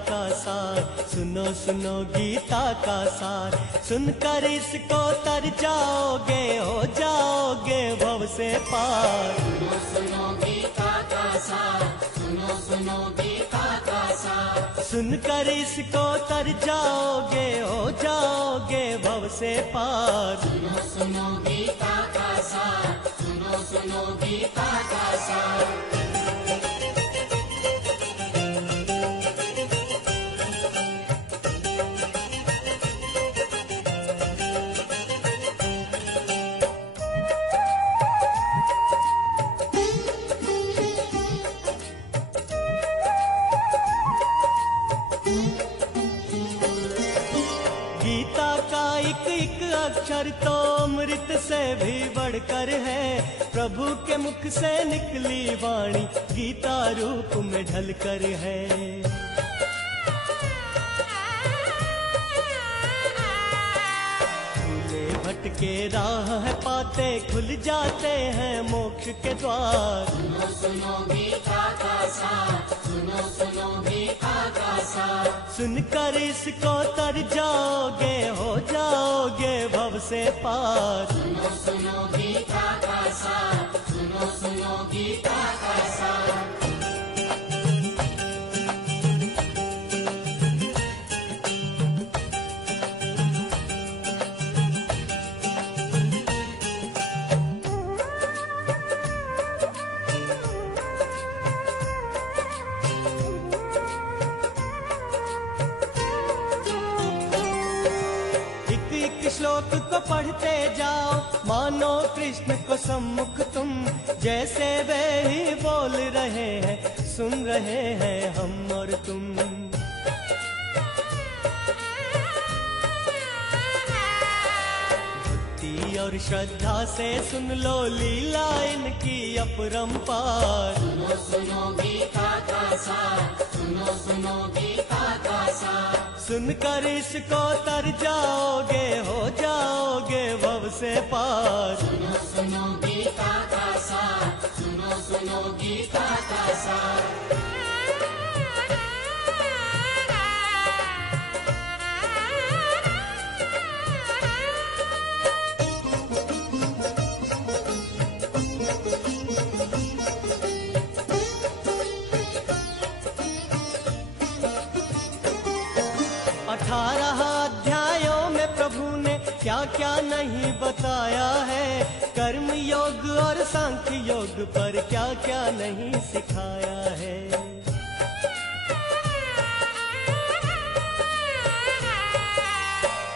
का सार, सुनो सुनो गीता का सार। सुनकर इसको तर जाओगे, हो जाओगे भव से पार। सुनो सुनो गीता का सार, सुनो सुनो गीता का सार। सुनकर इसको तर जाओगे, हो जाओगे भव से पार। सुनो सुनो गीता का सार, सुनो सुनो गीता का सार। गीता का एक एक अक्षर तो अमृत से भी बढ़कर है। प्रभु के मुख से निकली वाणी गीता रूप में ढलकर है। भूले भटके राह है पाते, खुल जाते हैं मोक्ष के द्वार। सुनो सुनो गीता का सार, सुनो सुनो गीता का सार। सुनकर इसको तर जाओगे, हो जाओगे भव से पार। सुनो सुनो गीता का सार, सुनो सुनो गीता का सार। श्लोक को पढ़ते जाओ, मानो कृष्ण को सम्मुख तुम। जैसे वे ही बोल रहे हैं, सुन रहे हैं हम और तुम। भक्ति और श्रद्धा से सुन लो लीला इनकी अपरंपार। सुनो सुनो गीता का सार, सुनो सुनो गीता का सार। सुनकर इसको तर जाओगे, हो जाओगे भव से पार। सुनो सुनो गीता का सार, सुनो सुनो गीता का सार। अठारह अध्यायों में प्रभु ने क्या क्या नहीं बताया है। कर्म योग और सांख्य योग पर क्या क्या नहीं सिखाया है।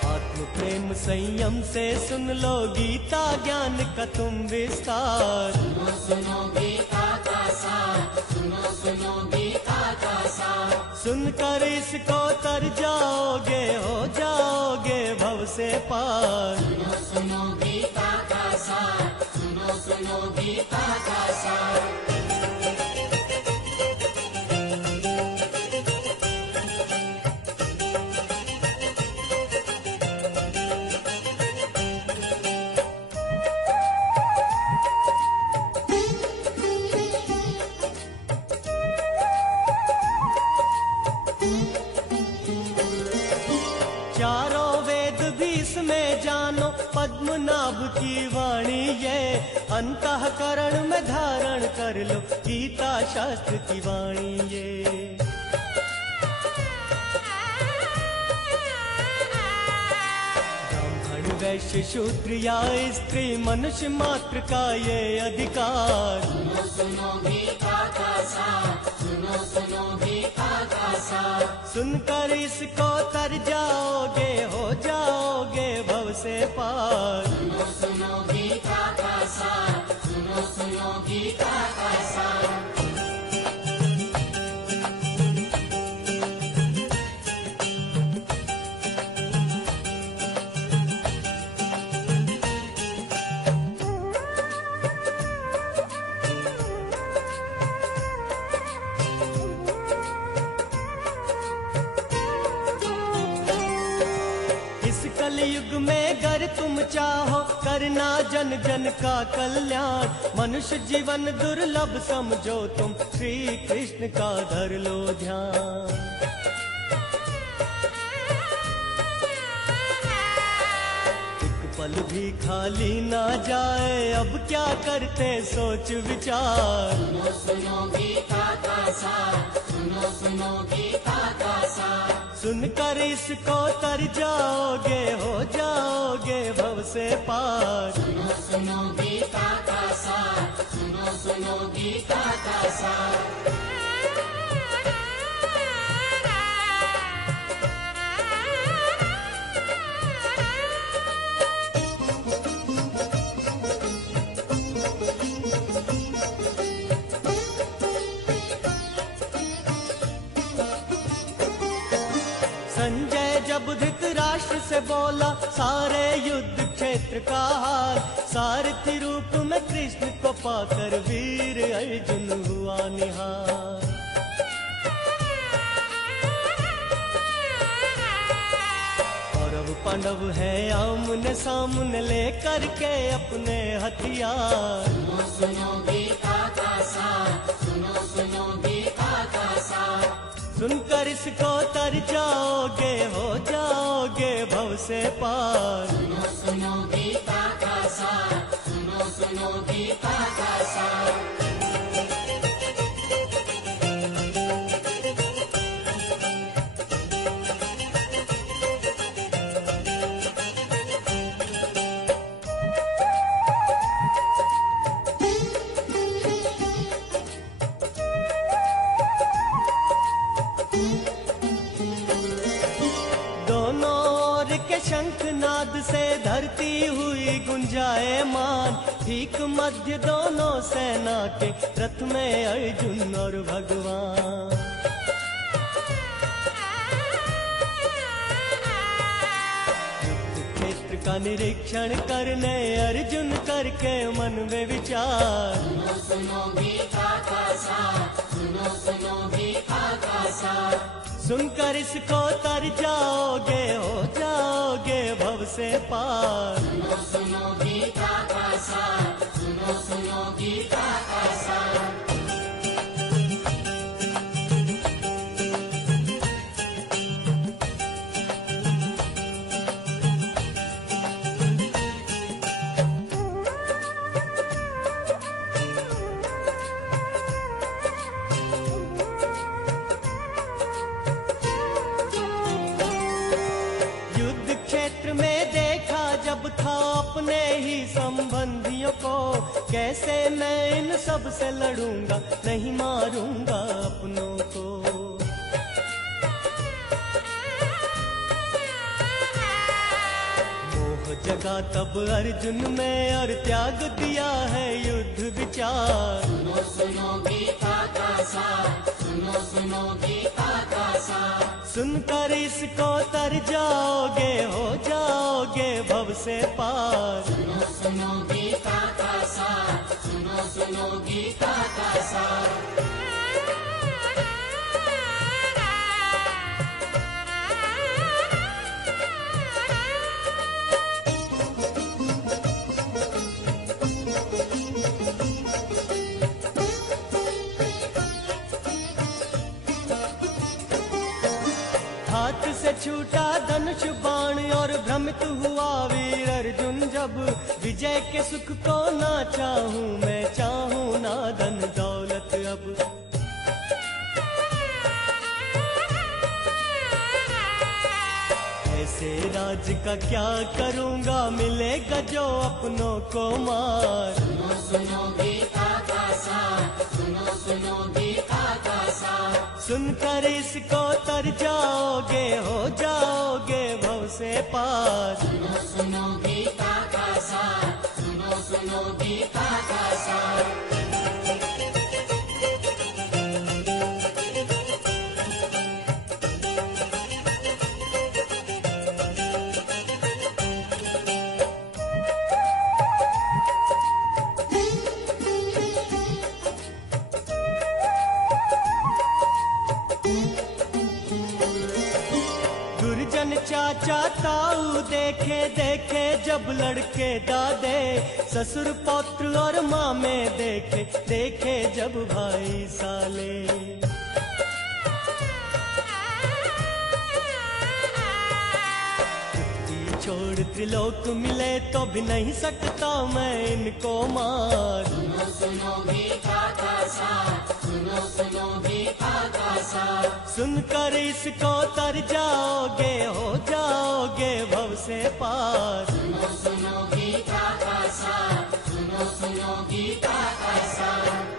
आत्म प्रेम संयम से सुन लो गीता ज्ञान का तुम विस्तार। सुनो सुनो गीता का सार, सुनो सुनो गीता का सार। सुनकर इसको तर जाओगे, हो जाओगे भव से पार। सुनो सुनो गीता का सार, सुनो सुनो गीता का सार। चारों वेद भी इसमें जानो, पद्मनाभ की वाणी ये। अंतःकरण में धारण कर लो गीता शास्त्र की वाणी ये। ब्राह्मण वैश्य शूद्र या स्त्री मनुष्य मात्र का ये अधिकार। सुनो सुनो गीता का सार, सुनो सुनो गीता का सार। सुनकर इसको तर जाओगे, हो जाओगे भव से पार। सुनो सुनो गीता का सार, सुनो सुनो गीता का सार। कलयुग में गर तुम चाहो करना जन जन का कल्याण, मनुष्य जीवन दुर्लभ समझो तुम, श्री कृष्ण का धर लो ध्यान। पल भी खाली ना जाए, अब क्या करते सोच विचार। सुनो सुनो गीता का सार, सुनो सुनो गीता का सार। सुनकर इसको तर जाओगे, हो जाओगे भव से पार। सुनो सुनो गीता का सार, सुनो सुनो गीता का सार। संजय जब धृतराष्ट्र से बोला सारे युद्ध क्षेत्र का हाल, सारथी रूप में कृष्ण को पाकर वीर अर्जुन हुआ निहाल। कौरव पांडव है आमने सामने लेकर के अपने हथियार। सुनो सुनो गीता का सार, सुनो सुनो गीता का सार। सुनकर इसको तर जाओगे, हो जाओगे भव से पार। सुनो सुनो गीता का सार, सुनो सुनो गीता का सार। शंखनाद से धरती हुई गुंजायमान, ठीक मध्य दोनों सेना के रथ में अर्जुन और भगवान। युद्ध क्षेत्र का निरीक्षण करने अर्जुन करके मन में विचार। सुनो सुनो गीता का सार, सुनो सुनो गीता का सार। सुनकर इसको तर जाओगे, हो जाओगे भव से पार। सुनो सुनो गीता का सार, सुनो सुनो गीता का सार। जब था अपने ही संबंधियों को, कैसे मैं इन सब से लड़ूंगा, नहीं मारूंगा अपनों को। मोह जगा तब अर्जुन में और त्याग दिया है युद्ध विचार। सुनो सुनो गीता का सार, सुनो सुनो गीता का सार। सुनकर इसको तर जाओगे, हो जाओगे भव से पार। सुनो सुनो गीता का सार, सुनो सुनो गीता का सार। हाथ से छूटा धनुष बाण और भ्रमित हुआ वीर अर्जुन जब, विजय के सुख को ना चाहूं मैं, चाहूं ना धन दौलत अब। ऐसे राज का क्या करूंगा, मिलेगा जो अपनों को मार। सुनो सुनो गीता का सार, सुनो सुनो गीता का सार। सुनकर इसको तर जाओगे, हो जाओगे भव से पार। सुनो सुनो गीता का सार, सुनो सुनो गीता का सार। चाचा ताऊ देखे देखे जब लड़के दादे, ससुर पौत्र और मामे देखे देखे जब भाई साले। छोड़ त्रिलोक मिले तो भी नहीं सकता मैं इनको मार। सुनो सुनो गीता का सार, सुनो सुनो गीता का सार। सुनकर इसको तर जाओगे, हो जाओगे भव से पार। सुनो सुनो गीता का सार, सुनो सुनो गीता का सार।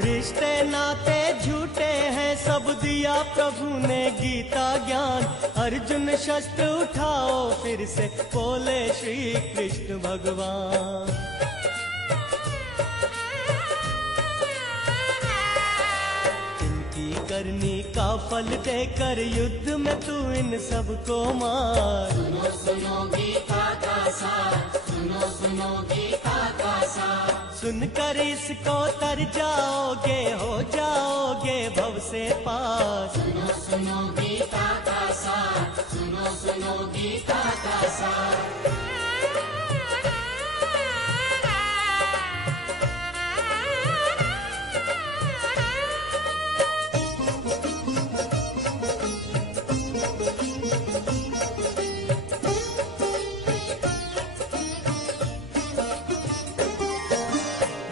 रिश्ते नाते झूठे हैं सब दिया प्रभु ने गीता ज्ञान। अर्जुन शस्त्र उठाओ फिर से बोले श्री कृष्ण भगवान। इनकी करनी का फल देकर युद्ध में तू इन सबको मार। सुनो सुनो गीता का सार, सुनो सुनो गीता का सार। सुनकर इसको तर जाओगे, हो जाओगे भव से पार। सुनो सुनो गीता का सार, सुनो सुनो गीता का सार।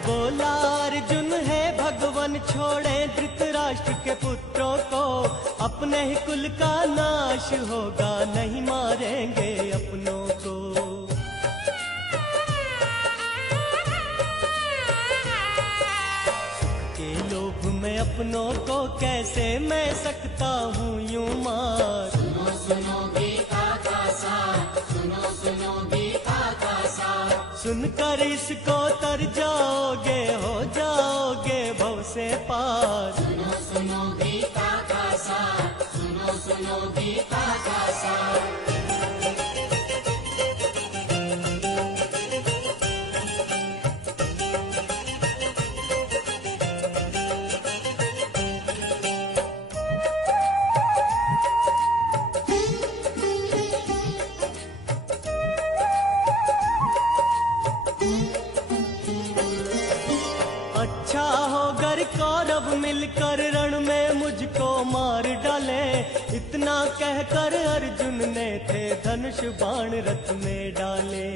बोला अर्जुन है भगवान छोड़े धृतराष्ट्र के पुत्रों को। अपने ही कुल का नाश होगा, नहीं मारेंगे अपनों को। के लोभ में अपनों को कैसे मैं सकता हूँ यूं मार। सुनो सुनो गीता का सार, सुनो सुनो गीता का सार। सुनकर इसको तर जाओगे, हो जाओगे भव से पार। सुनो सुनो गीता का सार, सुनो सुनो गीता का सार। अच्छा हो गर कौरव मिलकर रण में मुझको मार डाले। इतना कहकर अर्जुन ने थे धनुष बाण रथ में डाले।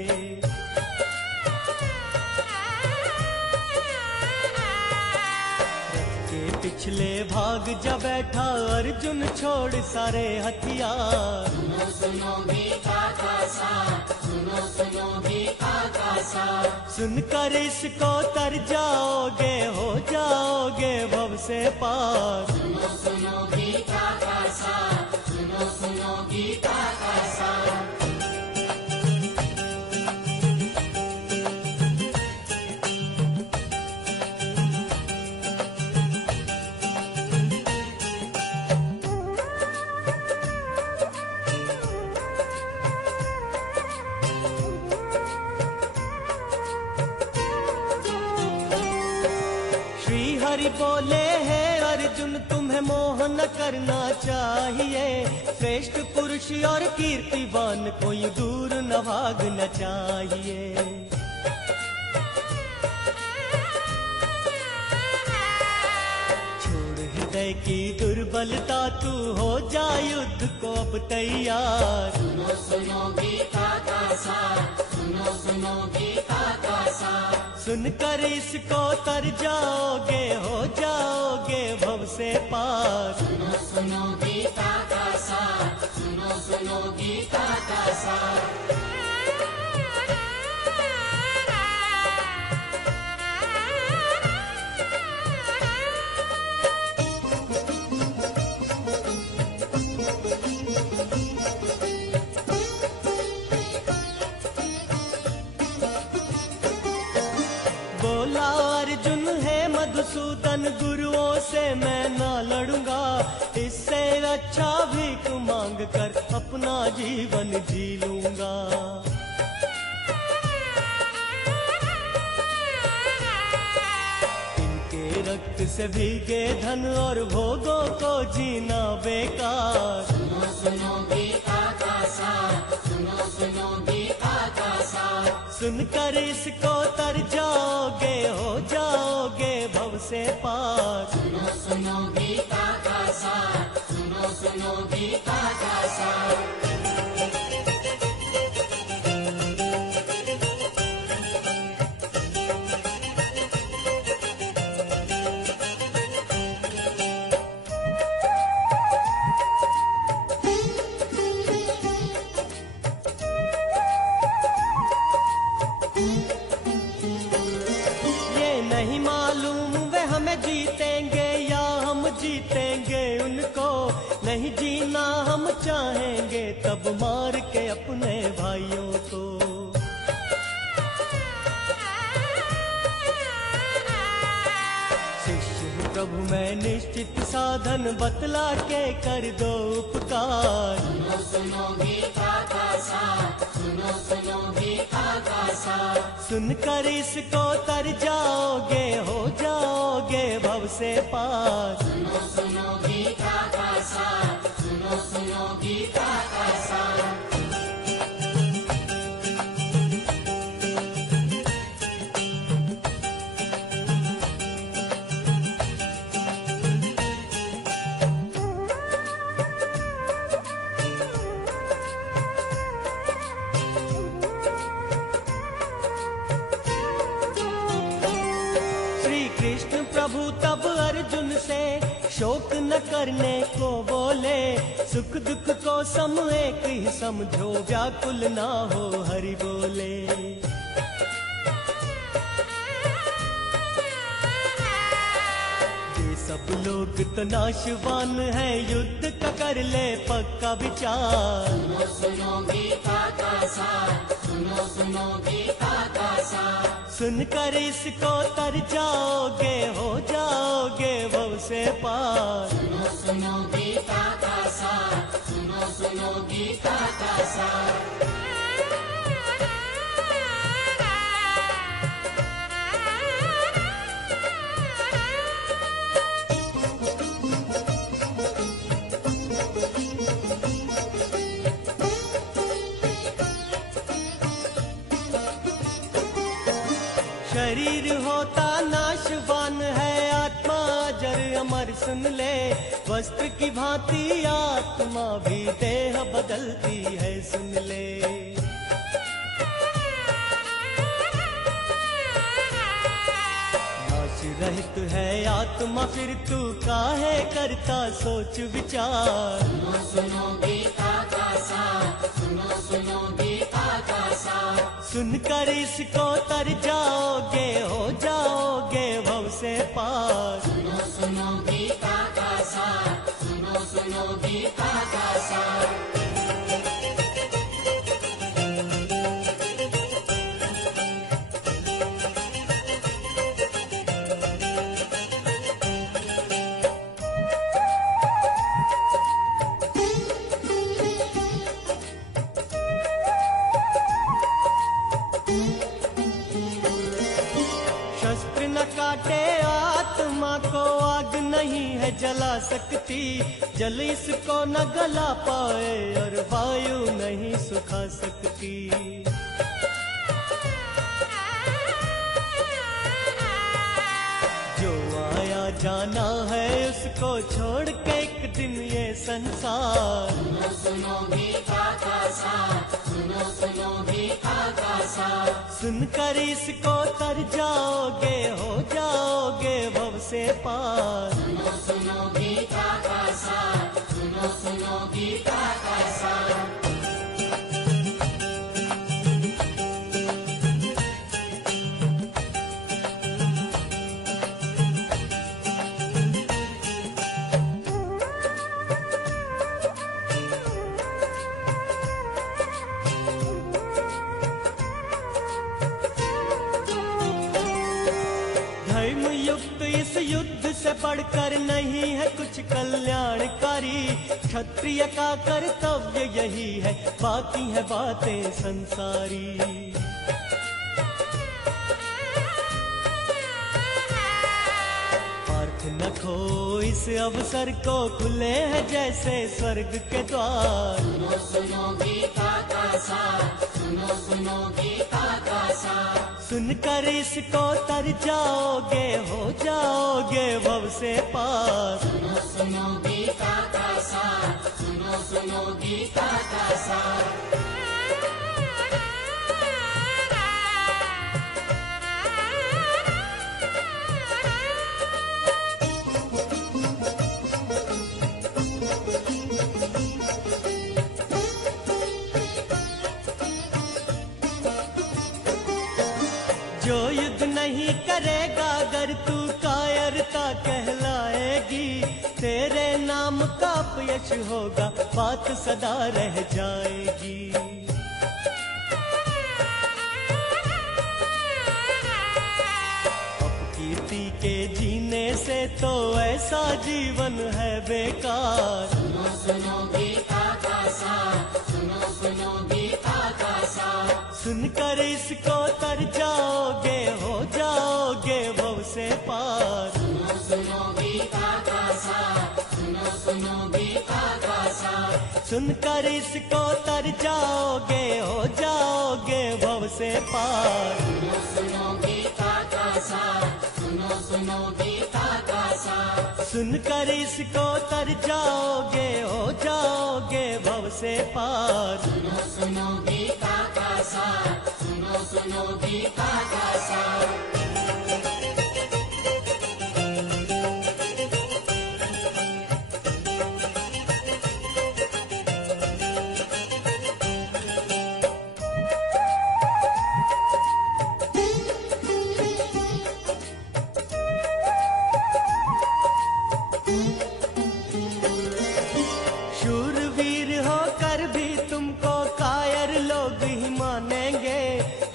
रथ के पिछले भाग जा बैठा अर्जुन छोड़ सारे हथियार। सुनो सुनो गीता का सार, सुनो सुनो गीता का सार। सुनकर इसको तर जाओगे, हो जाओगे भव से पार। सुनो सुनो गीता का सार, सुनो सुनो गीता का सार। हरि बोले है अर्जुन तुम्हें मोह न करना चाहिए। श्रेष्ठ पुरुष और कीर्तिवान कोई दूर न भागना चाहिए। छोड़ हृदय की दुर्बलता तू हो जा युद्ध को अब तैयार। सुनो सुनो गीता का सार, सुनो सुनो गीता का सार। सुनकर इसको तर जाओगे, हो जाओगे भव से पार। सुनो सुनो गीता का सार, सुनो सुनो गीता का सार। बोला अर्जुन है मधुसूदन गुरुओं से मैं ना लड़ूंगा। इससे अच्छा भीख मांग कर अपना जीवन जी लूंगा। इनके रक्त से से भीगे धन और भोगों को जीना बेकार। सुनो सुनो गीता का सार, सुनो सुनो गीता का सार। सुनकर इसको तर जाओगे, हो जाओगे भव से पार। सुनो सुनो गीता का सार, सुनो सुनो गीता का सार। नहीं मालूम वे हमें जीतेंगे या हम जीतेंगे उनको। नहीं जीना हम चाहेंगे तब मार के अपने भाइयों को। शिष्य हूँ प्रभु मैं निश्चित साधन बतला के कर दो उपकार। सुनो सुनो गीता का सार, सुनो सुनो गीता का सार। सुनकर इसको तर जाओगे, हो जाओगे भव से पार। सुनो सुनो गीता का सार, सुनो सुनो गीता का सार। कृष्ण प्रभु तब अर्जुन से शोक न करने को बोले। सुख दुख को सम एक ही समझो, व्याकुल ना हो हरि बोले। ये सब लोग तो नाशवान है, युद्ध का कर ले पक्का विचार। सुनो सुनो गीता का सार, सुनो सुनो गीता का सार। सुनकर इसको तर जाओगे, हो जाओगे भव से पार। सुनो सुनो गीता का सार, सुनो सुनो गीता का सार। शरीर होता नाशवान है, आत्मा जर अमर सुन ले। वस्त्र की भांति आत्मा भी देह बदलती है, सुन ले। नाश रहित है आत्मा फिर तू काहे करता सोच विचार। सुनो सुनो गीता का सार, सुनो सुनो गीता का सार। सुनकर इसको तर जाओगे, हो जाओगे भव से पार। सुनो सुनो गीता का सार, सुनो सुनो गीता का सार। शस्त्र न काटे आत्मा को, आग नहीं है जला सकती। जल इसको न गला पाए और वायु नहीं सुखा सकती। जो आया जाना है उसको छोड़ के एक दिन ये संसार। सुनो सुनो गीता का सार, सुनो सुनो गीता का सार। सुनकर इसको तर जाओगे, हो जाओगे भव से पार। सुनो सुनो गीता का सार, सुनो सुनो गीता का सार। धर्म युक्त इस युद्ध से बढ़कर नहीं है कुछ कल्याणकारी। क्षत्रिय का कर्तव्य यही है, बाकी है बातें संसारी। पार्थ न खो इस अवसर को, खुले हैं जैसे स्वर्ग के द्वार। सुनो सुनो गीता का सार, सुनो सुनो गीता का सार। सुनकर इसको तर जाओगे, हो जाओगे भव से पार। सुनो सुनो गीता का सार, सुनो सुनो गीता का सार। जो युद्ध नहीं करेगा अगर तू कायरता कहलाएगी, तेरे नाम का अपयश होगा, बात सदा रह जाएगी। अपकीर्ति के जीने से तो ऐसा जीवन है बेकार। सुनो सुनो गीता का सार, सुनो सुनो गीता का सार। सुनकर इसको तर जाओगे, हो जाओगे भव से पार। सुनो सुनो गीता का सार, सुनो सुनो गीता का सार। सुनकर इसको तर जाओगे, हो जाओगे भव से पार। सुनो सुनो गीता का सार, सुनो सुनो गीता का सार। सुनकर इसको तर जाओगे, हो जाओगे भव से पार। सुनो सुनो गीता का सार, सुनो सुनो गीता का सार। शूरवीर होकर भी तुमको कायर लोग ही मानेंगे,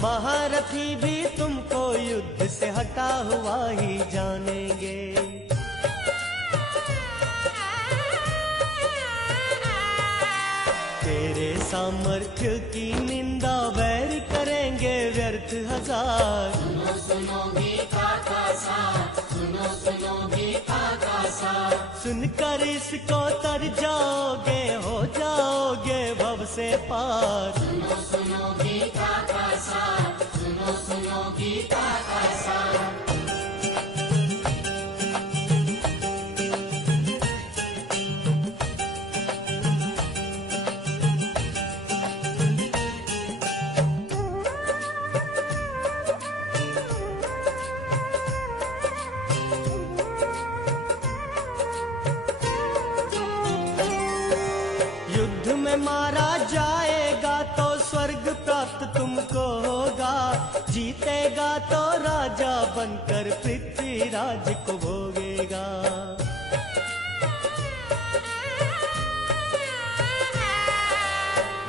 महारथी भी तुमको युद्ध से हटा हुआ ही जानेंगे। तेरे सामर्थ्य की निंदा वैर करेंगे व्यर्थ हजार। सुनो सुनो गीता का सार, सुनो सुनो गीता का सार। सुनकर इसको तर जाओगे, हो जाओगे भव से पार। सुनो सुनो गीता का सार, सुनो सुनो गीता का सार। युद्ध में मारा जाएगा तो स्वर्ग प्राप्त तुमको होगा, जीतेगा तो राजा बनकर पृथ्वीराज को भोगेगा।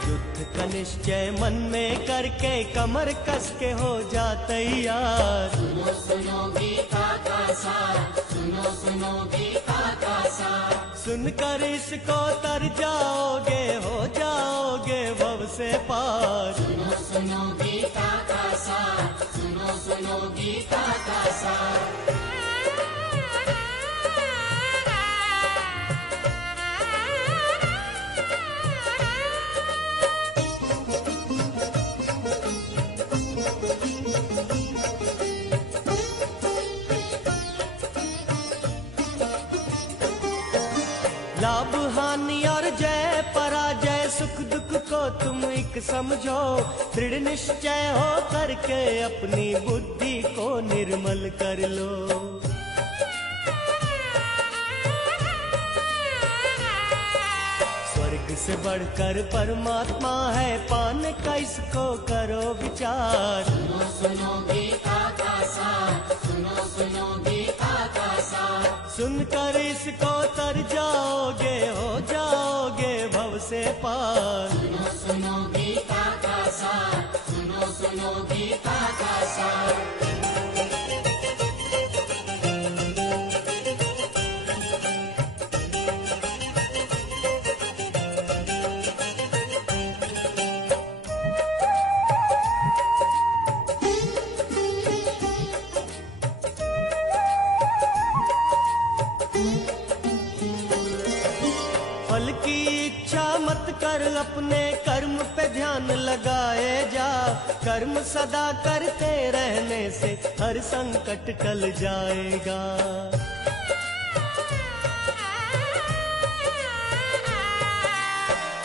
युद्ध का निश्चय मन में करके कमर कस के हो जा तैयार। सुनो सुनो गीता का सार, सुनो सुनो गीता का सार। सुनकर इसको तर जाओगे, हो जाओगे भव से पार। सुनो सुनो गीता का सार, सुनो सुनो गीता का सार। लाभ हानि और जय पराजय, सुख दुख को तुम एक समझो, दृढ़ निश्चय हो करके अपनी बुद्धि को निर्मल कर लो। स्वर्ग से बढ़कर परमात्मा है, पाने का इसको करो विचार। सुनो सुनो गीता का सार, सुनो सुनो गीता का सार। सुनकर इसको तर जाओगे, हो जाओगे भव से पार। सुनो सुनो गीता का सार, सुनो सुनो गीता का सार। फल की इच्छा मत कर, अपने कर्म पे ध्यान लगाए जा। कर्म सदा करते रहने से हर संकट टल जाएगा।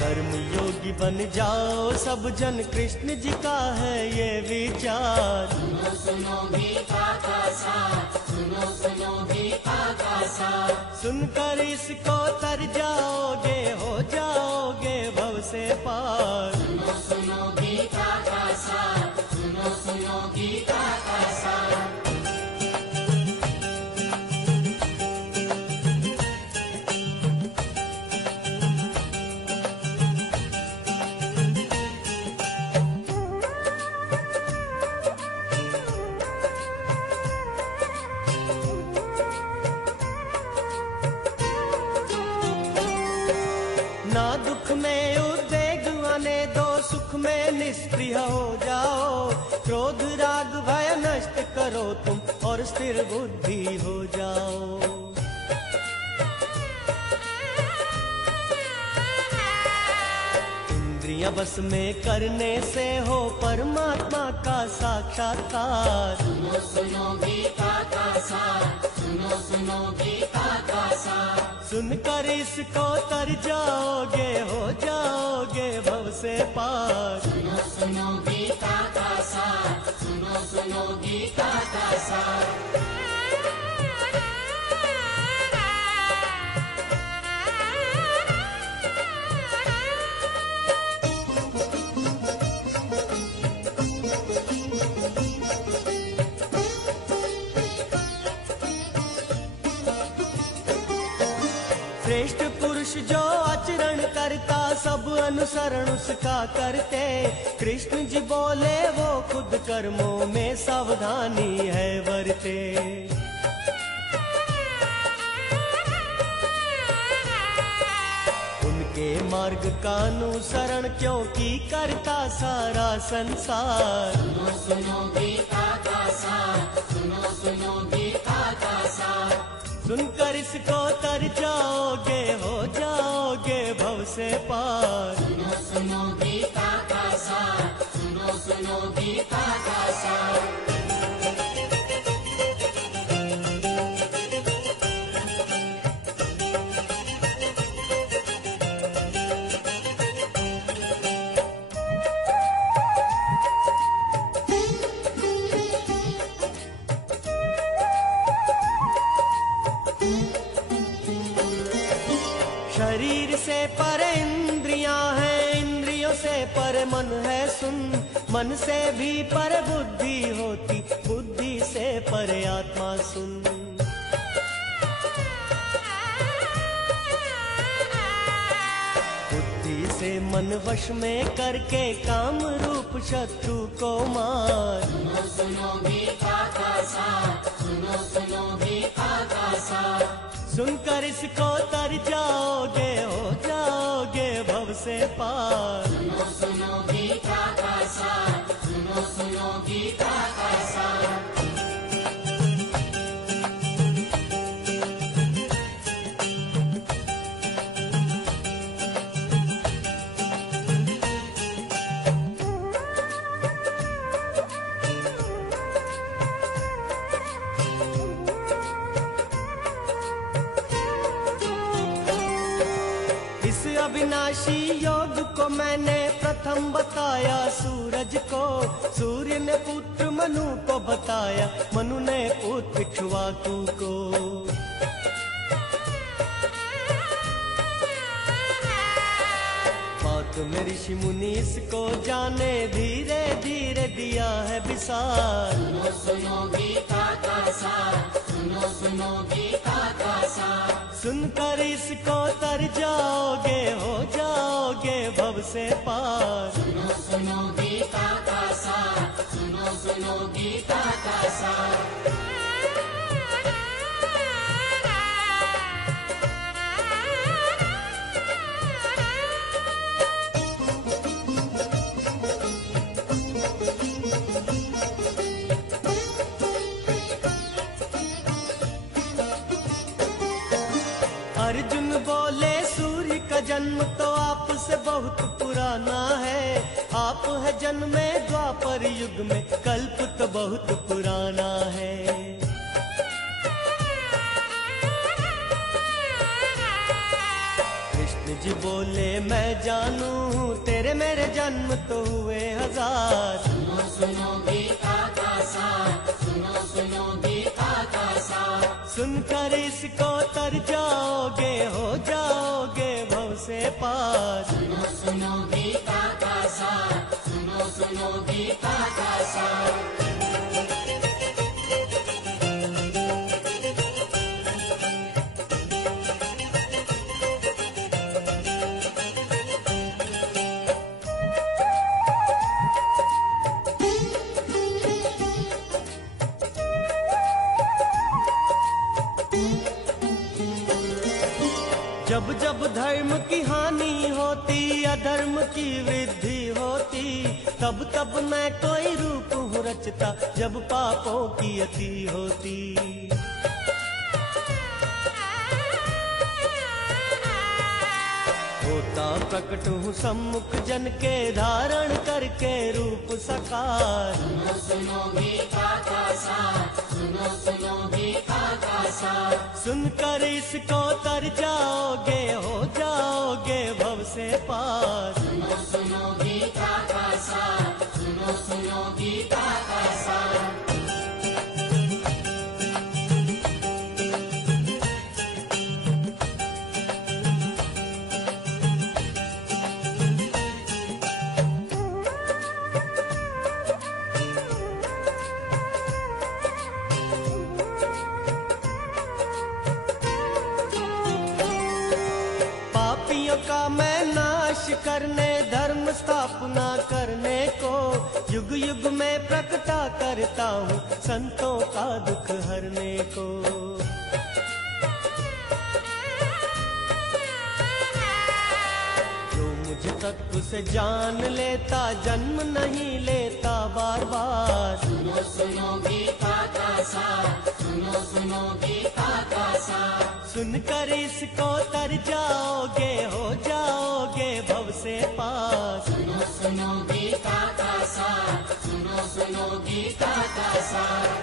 कर्म योगी बन जाओ, सब जन कृष्ण जी का है ये विचार। सुनो सुनो गीता का सार, सुनो सुनो गीता का सार। सुनकर इसको तर जाओगे, हो जाओगे भव से पार। सुनो सुनो गीता का सार, सुनो सुनो गीता का सार। ना दुख में उद्वेग आने दो, सुख में निष्क्रिय हो जाओ। क्रोध राग भय नष्ट करो तुम, और स्थिर बुद्धि हो जाओ। इंद्रियां बस में करने से हो परमात्मा का साक्षात्कार। सुनो सुनो गीता का सार, सुनो सुनो गीता का सार। सुनकर इसको तर जाओगे, हो जाओगे भव से पार। सुनो सुनो गीता का सार, सुनो सुनो गीता का सार। श्रेष्ठ पुरुष जो आचरण करता, सब अनुसरण उसका करते। कृष्ण जी बोले वो खुद कर्मों में सावधानी है बरते। उनके मार्ग का अनुसरण क्योंकि करता सारा संसार। सुनो सुनो गीता का सार, सुनो सुनो गीता का सार। सुनकर इसको तर जाओगे, हो जाओगे भव से पार। सुनो सुनो गीता का सार, सुनो सुनो गीता का सार। शरीर से परे इंद्रियां हैं, इंद्रियों से परे मन है सुन। मन से भी पर बुद्धि होती, बुद्धि से परे आत्मा सुन। बुद्धि से मन वश में करके काम रूप शत्रु को मार। सुनो सुनो गीता का सार, सुनो सुनो गीता का सार। सुनकर इसको तर जाओगे, हो जाओगे भव से पार। सुनो सुनो गीता का सार, सुनो सुनो गीता का सार। अविनाशी योग को मैंने प्रथम बताया सूरज को। सूर्य ने पुत्र मनु को बताया, मनु ने पुत्र इक्ष्वाकु को। बात में ऋषि मुनि इसको जाने, धीरे धीरे दिया है विसार। सुनो सुनो गीता का सार, सुनो सुनो गीता का सार। सुनकर इसको तर जाओगे, हो जाओगे भव से पार। सुनो सुनो गीता का सार, सुनो सुनो गीता का सार। अर्जुन बोले सूर्य का जन्म तो आपसे बहुत पुराना है। आप है जन्मे द्वापर युग में, कल्प तो बहुत पुराना है। कृष्ण जी बोले मैं जानूं, तेरे मेरे जन्म तो हुए हजार। सुनो सुनो गीता का सार, सुनो सुनो गीता का सार। सुनकर इसको तर जाओगे, हो जाओगे भव से पार। सुनो सुनो गीता का सार, सुनो सुनो गीता का सार। जब जब धर्म की हानि होती, अधर्म की वृद्धि होती, तब तब मैं कोई रूप हूँ रचता, जब पापों की अति होती। होता प्रकट हूँ सम्मुख जन के, धारण करके रूप साकार। सुनो सुनो गीता का सार, सुनो सुनो गीता का सार। सुनकर इसको तर जाओगे, हो जाओगे भव से पार। सुनो सुनो गीता का सार, सुनो सुनो गीता का सार। पापियों का मैं नाश करने, धर्म स्थापना करने को, युग युग में प्रकटा करता हूँ, संतों का दुख हरने को। जो मुझ तत्व से जान लेता, जन्म नहीं लेता बार बार। सुनो सुनो गीता का सार, सुनो सुनो गीता का सार। सुनकर इसको तर जाओगे, हो जाओगे भव से पार। सुनो सुनो गीता का सार, सुनो सुनो गीता का सार।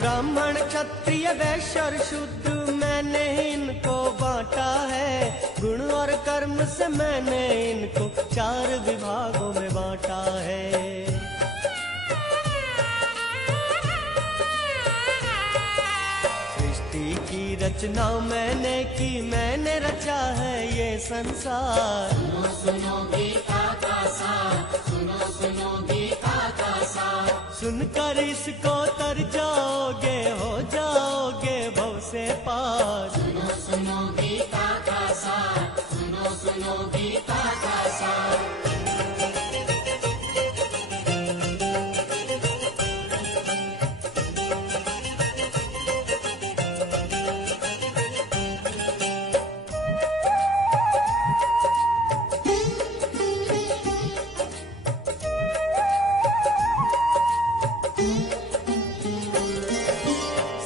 ब्राह्मण क्षत्रिय वैश्य और शूद्र मैंने इनको बांटा है, गुण और कर्म से मैंने इनको 4 विभागों में बांटा है। सृष्टि की रचना मैंने की, मैंने रचा है ये संसार। सुनो सुनो गीता का सार, सुनो सुनो गीता का सार। सुनकर इसको तर जाओगे, हो जाओगे भव से पार। सुनो सुनो गीता का सार, सुनो सुनो गीता का सार।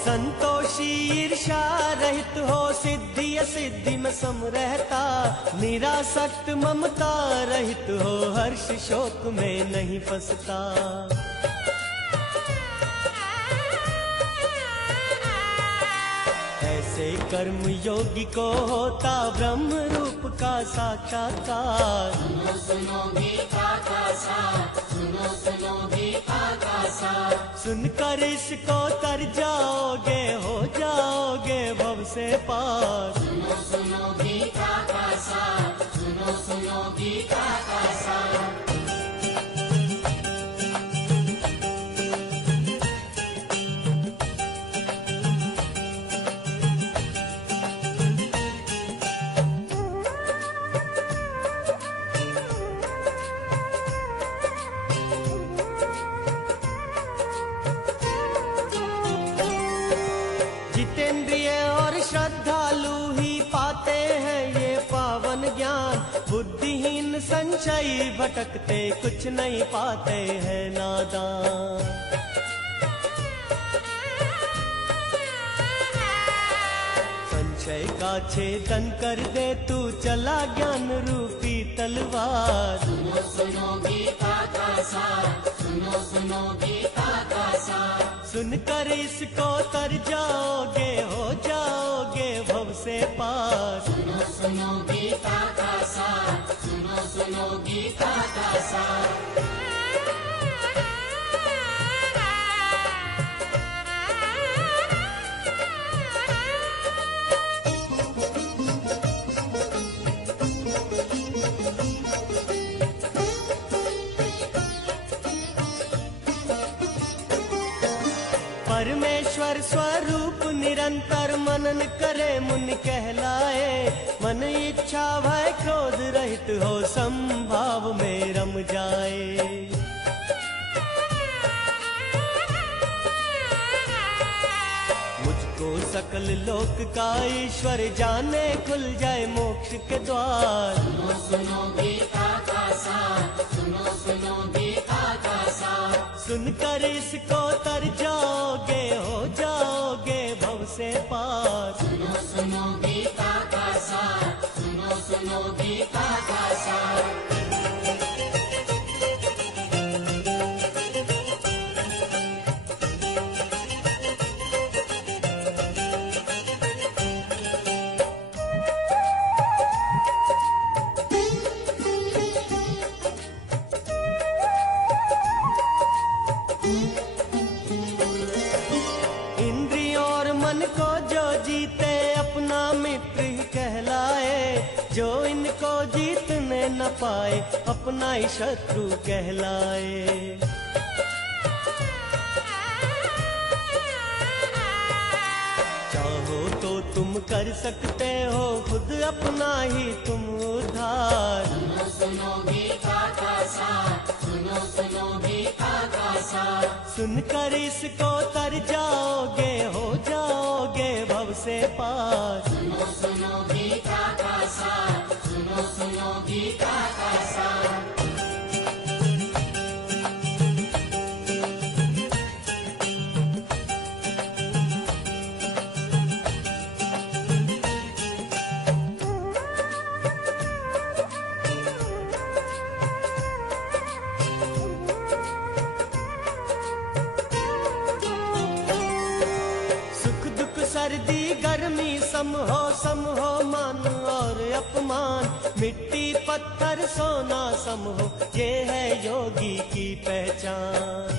संतोषी ईर्षा रहित हो, सिद्धि असिद्धि में सम रहता, निरासक्त ममता रहित हो, हर्ष शोक में नहीं फंसता। ऐसे कर्म योगी को होता ब्रह्म रूप का साक्षात्कार। सुनो सुनो गीता का सार, सुनो सुनो गीता का सार। सुनकर इसको तर जाओगे, हो जाओगे भव से पार। सुनो सुनो गीता का सार, सुनो सुनो गीता का सार। संशयी भटकते, कुछ नहीं पाते हैं नादान। संशय का छेदन कर दे तू, चला ज्ञान रूपी तलवार। सुनो सुनो गीता का सार, सुनो सुनो गीता का सार। सुनकर इसको तर जाओगे, हो जाओगे भव से पार। सुनो सुनो गीता का सार, सुनो सुनो गीता का सार। परमेश्वर स्वरूप निरंतर मनन करे मुनि कहलाए। मन इच्छा भय क्रोध रहित हो, संभाव में रम जाए। मुझको सकल लोक का ईश्वर जाने, खुल जाए मोक्ष के द्वार। सुनो सुनो गीता का सार, सुनो सुनो गीता का सार। सुनकर इसको तर जाओगे, हो जाओगे भव से पार। सुनो सुनो गीता का सार, सुनो सुनो गीता का सार। को जो जीते अपना मित्र ही कहलाए। जो इनको जीतने न पाए, अपना ही शत्रु कहलाए। चाहो तो तुम कर सकते हो, खुद अपना ही तुम उद्धार। सुनो सुनो गीता का सार, सुनो सुनो गीता का सार। सुनकर इसको तर जाओगे, हो जाओगे भव से पार। सुनो सुनो गीता का सार, सुनो सुनो गीता का सार। सर्दी गर्मी सम हो मान और अपमान। मिट्टी पत्थर सोना सम हो, ये है योगी की पहचान।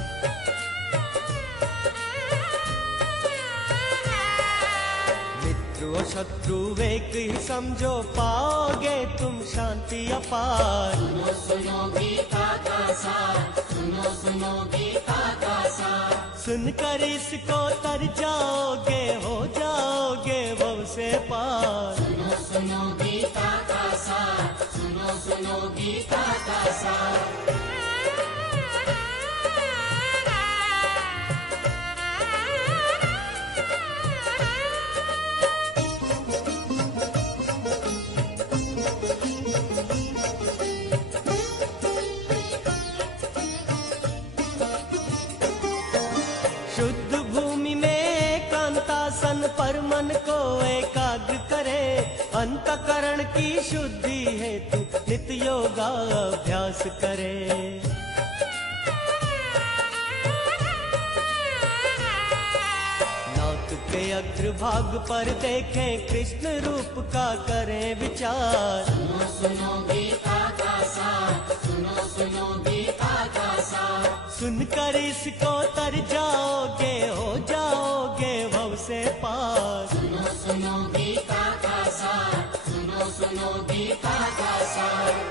मित्र और शत्रु एक ही समझो, पाओगे तुम शांति अपार। सुनो सुनो गीता का सार, सुनो सुनो गीता का सार। सुनकर इसको तर जाओगे, हो जाओगे भव से पार। सुनो सुनो गीता का सार, सुनो सुनो गीता का सार। शुद्ध भूमि में कांतासन पर मन को एकाग्र करे। अंतकरण की शुद्धि हेतु नित्य योगा अभ्यास करे। नाक के अग्रभाग पर देखें, कृष्ण रूप का करें विचार। सुनो सुनो गीता का सार, सुनो सुनो गीता का सार। सुनकर इसको तर जाओगे, हो जाओगे भव से पार। सुनो सुनो गीता का सार, सुनो सुनो गीता का सार।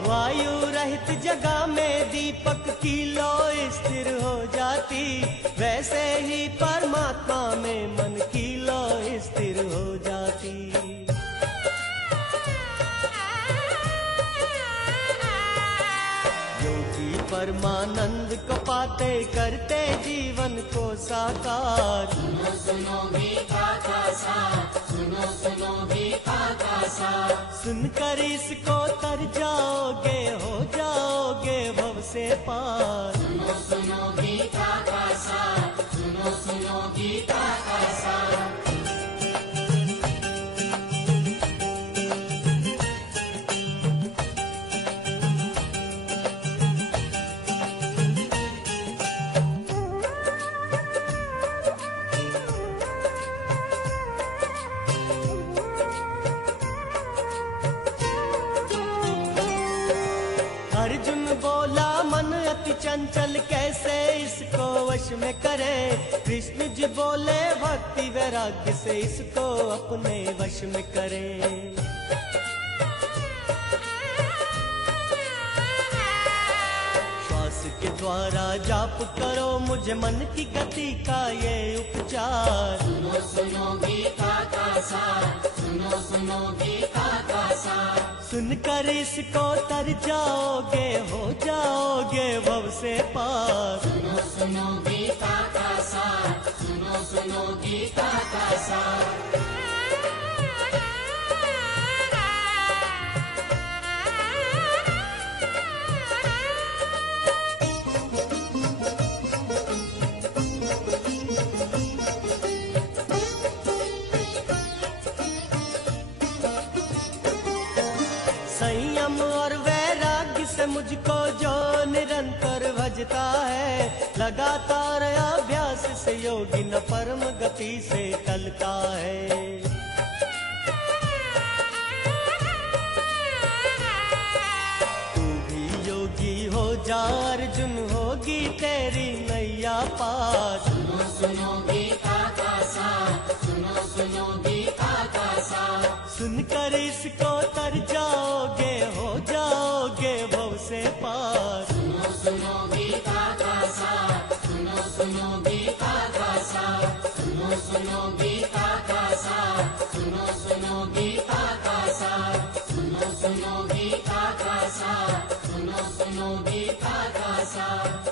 वायु रहित जगह में दीपक की लौ स्थिर हो जाती, वैसे ही परमात्मा में मन की आनंद को पाते करते जीवन को साकार। सुनो सुनो गीता का सार, सुनो सुनो गीता का सार। सुनकर इसको तर जाओगे, हो जाओगे भव से पार। सुनो सुनो गीता का सार, सुनो सुनो गीता का सार। अर्जुन बोला मन अति चंचल कैसे इसको वश में करे। कृष्ण जी बोले भक्ति वैराग्य से इसको अपने वश में करे। श्वास के द्वारा जाप करो मुझे मन की गति का ये उपचार। सुनो सुनो गीता का सार, सुनो सुनो गीता का सार। सुनकर इसको तर जाओगे, हो जाओगे भव से पार। सुनो सुनो गीता का सार, सुनो सुनो गीता का सार। संयम और वैराग्य से मुझको जो निरंतर भजता है, लगातार अभ्यास से योगी न परम गति से टलता है। तू भी योगी हो जा अर्जुन, होगी तेरी नैया पार। सुनो सुनो गीता का सार, सुनो सुनो गीता का सार। सुनकर इसको तर जाओगे, हो जाओगे भव से पार। सुनो सुनो गीता का सार, सुनो सुनो गीता का सार। सुनो सुनो गीता का सार, सुनो सुनो गीता का सार। सुनो सुनो गीता का सार, सुनो सुनो गीता का सार।